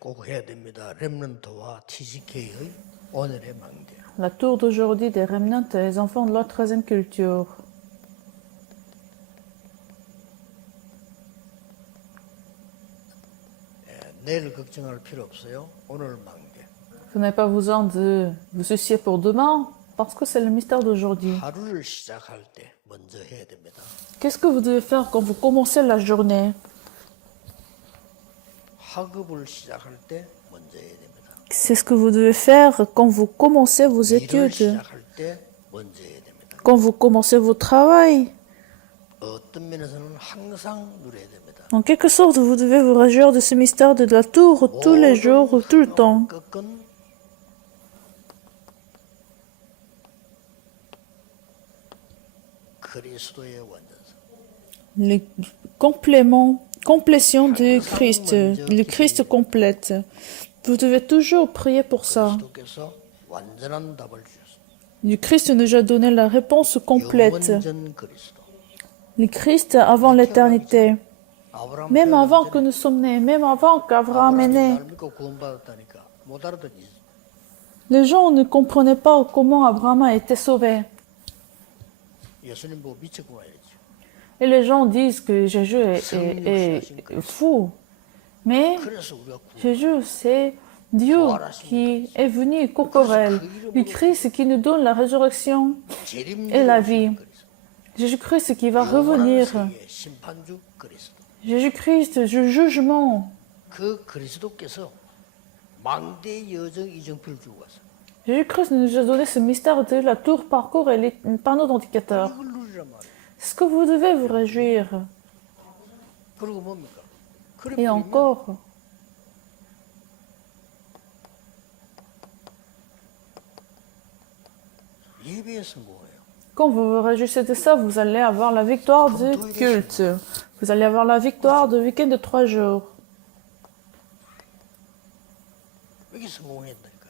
꼭 해야 됩니다. 렘넌트와 TCK의 오늘의 망대. La tour d'aujourd'hui des remnants et les enfants de la troisième culture. 내일 걱정할 필요 없어요. 오늘 망대. Vous n'avez pas besoin de vous soucier pour demain, parce que c'est le mystère d'aujourd'hui. 하루를 시작할 때 먼저 해야 됩니다. Qu'est-ce que vous devez faire quand vous commencez la journée? 학업을 시작할 때 먼저 해야 됩니다. C'est ce que vous devez faire quand vous commencez vos 일을 études, 시작할 때 먼저 해야 됩니다. quand vous commencez votre travail. 어떤 면에서는 항상 누려야 됩니다. En quelque sorte, vous devez vous réjouir de ce mystère de la tour tous les jours, tout le temps. 끝은 그리스도의 완전성. Le complétion du Christ, le Christ complète. Vous devez toujours prier pour ça. 그리스도께서 완전한 답을 주셨습니다. Le Christ nous a donné la réponse complète. 영원전 그리스도. Le Christ avant l'éternité. 아브라함 Même avant que nous sommes nés, même avant qu'Abraham est né. 날 믿고 구원받았다니까 못 알아듣지. Les gens ne comprenaient pas comment Abraham a été sauvé. 예수님 보고 미쳤구나 이랬죠. Et les gens disent que Jésus est fou. Mais 그래서 우리가 Jésus, c'est Dieu qui est venu corporel. Le Christ qui nous donne la résurrection et la vie. Jésus-Christ qui va revenir. 세계의 심판주 그리스도. Jésus-Christ, le jugement. 그 그리스도께서 망대의 여정 이정표를 주고 왔어요. Jésus-Christ nous a donné ce mystère de la tour parcours et les panneaux d'indicateurs. 이걸 누리란 말이에요. C'est ce que vous devez vous réjouir. 그리고 뭡니까? 그래 Et 버리면 encore, 예배의 성공이에요. quand vous vous réjouissez de ça, vous allez avoir la victoire du culte. Vous allez avoir la victoire du week-end de 3 jours. 이게 성공했다니까.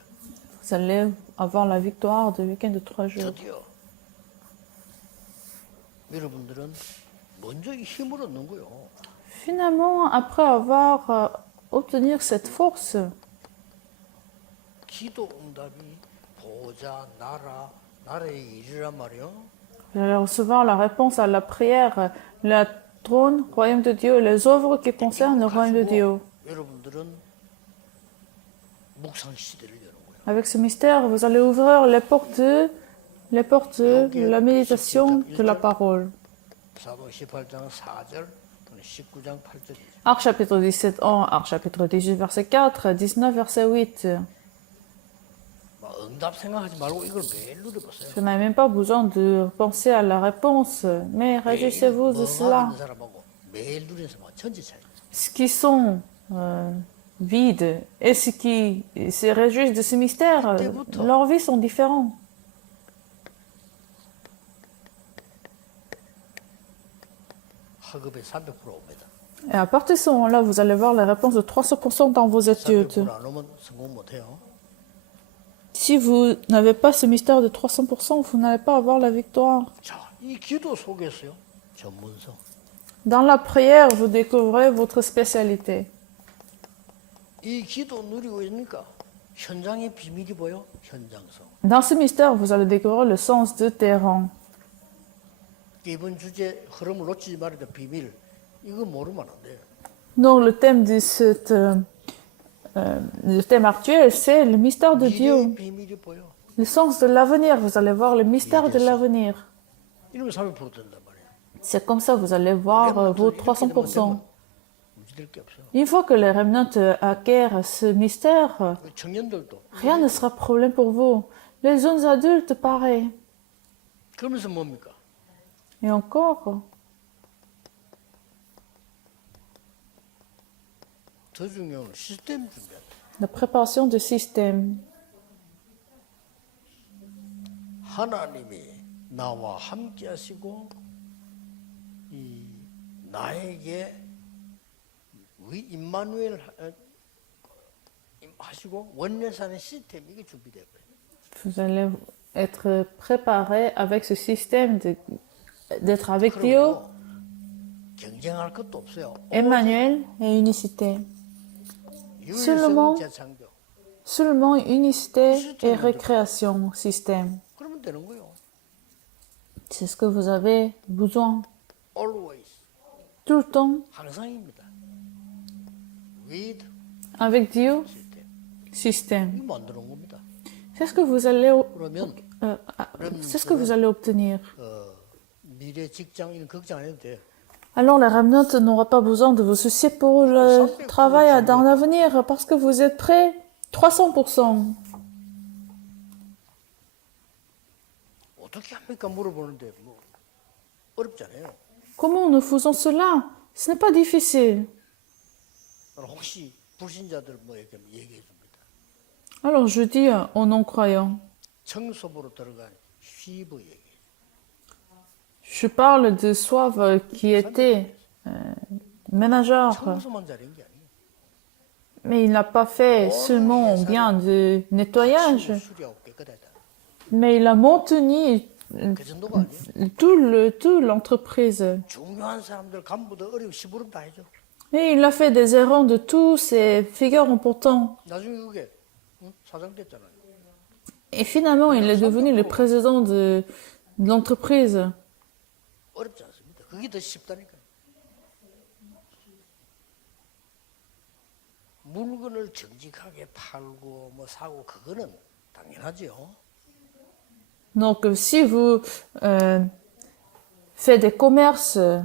Vous allez avoir la victoire du week-end de 3 jours. 드디어 여러분들은 먼저 이 힘을 얻는 거요. Finalement, après avoir obtenu cette force, 기도 응답이 보좌, 나라의 일이란 말이요. vous allez recevoir la réponse à la prière, le trône, royaume de Dieu, les œuvres qui concernent le royaume de Dieu. 여러분들은 묵상 시대를 여는 거예요. Avec ce mystère, vous allez ouvrir les portes de la méditation de la parole. 사도 18장 4절, 19장 8절이죠. Actes chapitre 17, 1, Actes chapitre 18, verset 4, 19, verset 8. 응답 생각하지 말고 이걸 매일 누려보세요. Vous n'avez même pas besoin de penser à la réponse, mais réjouissez-vous de cela. 있는 사람하고 매일 누리는 사람하고 천지 차이. Ceux qui sont vides et ceux qui se réjouissent de ce mystère, leurs vies sont différentes. 학업에 300% 옵니다. Et à partir de ce moment-là, vous allez voir les réponses de 300% dans vos études. 300%안 오면 성공 못해요. Si vous n'avez pas ce mystère de 300%, vous n'allez pas avoir la victoire. 자, 이 기도 속에서요. 전문성. Dans la prière, vous découvrez votre spécialité. 이 기도 누리고 있으니까 현장의 비밀이 보여. 현장성. Dans ce mystère, vous allez découvrir le sens de terrain. 이번 주제 흐름을 놓치지 말아야 돼. 비밀. 이거 모르면 안 돼요. Donc le thème de le thème actuel, c'est le mystère de Dieu. 미래의 비밀이 보여. Le sens de l'avenir, vous allez voir le mystère de l'avenir. 이러면 300% 된단 말이에요. C'est comme ça, vous allez voir vos 300%. 문제될 게 없어요. Une fois que les remnants acquièrent ce mystère, 청년들도. rien ne sera problème pour vous. Les jeunes adultes, pareil. 그러면서 뭡니까? Et encore, 더 중요한 건 시스템 준비한다. la préparation du système. 하나님이 나와 함께 하시고 이 나에게 임마누엘 하시고 원내산의 시스템 이게 준비되어 버려요. Vous allez être préparé avec ce système d'être avec Dieu, 경쟁할 것도 없어요. Emmanuel et unicité. Seulement, 율성 재창조. seulement unicité et récréation, système. 그러면 되는 거예요. C'est ce que vous avez besoin. Always. Tout le temps, 항상입니다. With avec Dieu, system. système. 이거 만드는 겁니다. C'est ce que vous allez, 그러면 c'est ce que vous allez obtenir. 미래 직장 이런 걱정 안 해도 돼. Alors les remnants n'auront pas besoin de vous soucier pour le travail dans l'avenir parce que vous êtes prêts 300%. 어떻게 합니까 물어보는데 뭐 어렵잖아요. Comment nous faisons cela? Ce n'est pas difficile. 혹시 불신자들 뭐 이렇게 얘기해 줍니다. Alors je dis aux non-croyants, 청소부로 들어간 휘브 얘기. je parle de Soave qui était ménageur, 청소만 잘한 게 아니에요. mais il n'a pas fait seulement bien de nettoyage, 수리하고 깨끗하다. mais il a maintenu 그 정도가 아니에요. tout l'entreprise. 중요한 사람들 간부도 어려운 시부름 다 해줘. Et il a fait des erreurs de tous ces figures importantes. 나중에 그게 사장 됐잖아요. Et finalement, il est devenu le président de l'entreprise. 어렵지 않습니다. 그게 더 쉽다니까요. 물건을 정직하게 팔고 뭐 사고 그거는 당연하죠. Donc, si vous faites des commerces,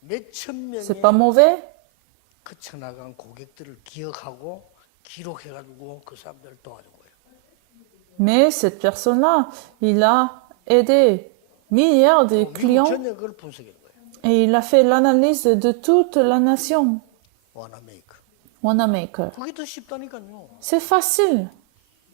몇천 명의 c'est pas mauvais. 거쳐나간 고객들을 기억하고 기록해가지고 그 사람들을 도와준 거예요. Mais cette personne-là, il a aidé milliards de 미국 clients 전역을 그걸 분석한 거예요. et il a fait l'analyse de toute la nation. 와나메이크. Wanamaker. 그게 더 쉽다니까요. C'est facile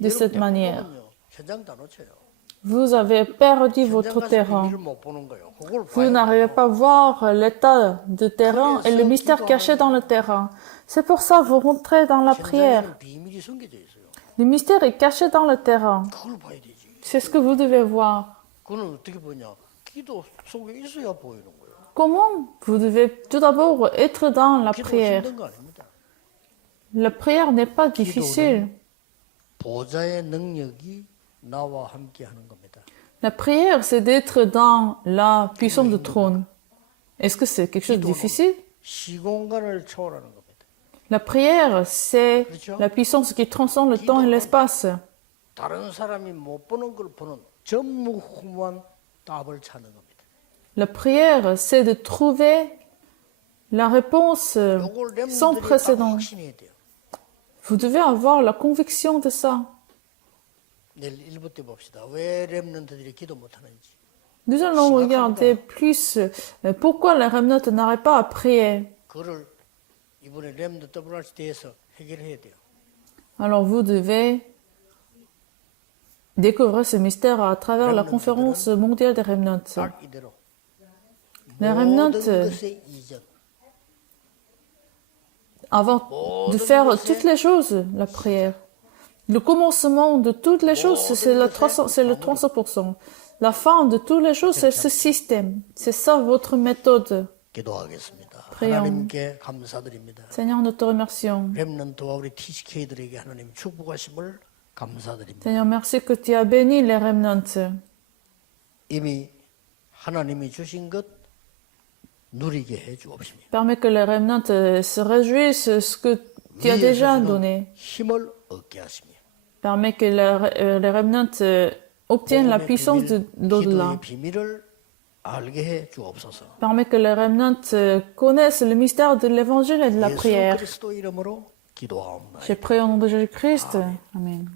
de cette manière. 현장 다 놓쳐요. Vous avez perdu 현장 votre 가서 terrain. 비밀을 못 보는 거예요. 그걸 Vous 봐야 n'arrivez 돼요. pas à voir l'état de terrain et le mystère caché dans le terrain. C'est pour ça que vous rentrez dans la prière. 현장에는 비밀이 숨겨져 있어요. Le mystère est caché dans le terrain. 그걸 봐야 되지. C'est ce que vous devez voir. 그거는 어떻게 보냐? 기도 속에 있어야 보이는 거예요. Comment? Vous devez tout d'abord être dans la 기도 prière. 힘든 거 아닙니다. La prière n'est pas difficile. 보좌의 능력이 나와 함께 하는 겁니다. La prière, c'est d'être dans la puissance du trône. Est-ce que c'est quelque chose de difficile? 시공간을 초월하는 겁니다. La prière, c'est la puissance qui transcende le temps et l'espace. 다른 사람이 못 보는 걸 보는 전무후무한 답을 찾는 겁니다. La prière, c'est de trouver la réponse 요걸 sans 렘들이 딱 précédent. 확신해야 돼요. Vous devez avoir la conviction de ça. 내일 1부 때 봅시다. 왜 렘넌트들이 기도 못하는지. Nous allons regarder plus pourquoi les remnants n'arrivent pas à prier. 그거를 이번에 렘넌트 WRC 대해서 해결해야 돼요. Alors vous devez découvrir ce mystère à travers la conférence mondiale des remnants. 딱 이대로. Les remnants, 모든 것의 이전. avant de faire toutes les choses, la prière. Le commencement de toutes les choses, c'est le 300%. La fin de toutes les choses, c'est ce système. C'est ça votre méthode. 기도하겠습니다. Prions. 하나님께 감사드립니다. Seigneur, nous te remercions. 렘넌트와 우리 TCK들에게 하나님 축복하심을 감사드립니다. Seigneur, merci que tu as béni les remnants. 이미 하나님이 주신 것 누리게 해 주옵시며 Permets que les remnants se réjouissent de ce que tu as déjà donné. 힘을 얻게 하시며 Permets que les remnants obtiennent la puissance d'au-delà. 기도의 비밀을 알게 해 주옵소서. Permets que les remnants connaissent le mystère de l'évangile et de la 예수 prière. 그리스도 이름으로 기도하옵나이다. J'ai prié au nom de Jésus-Christ. Amen.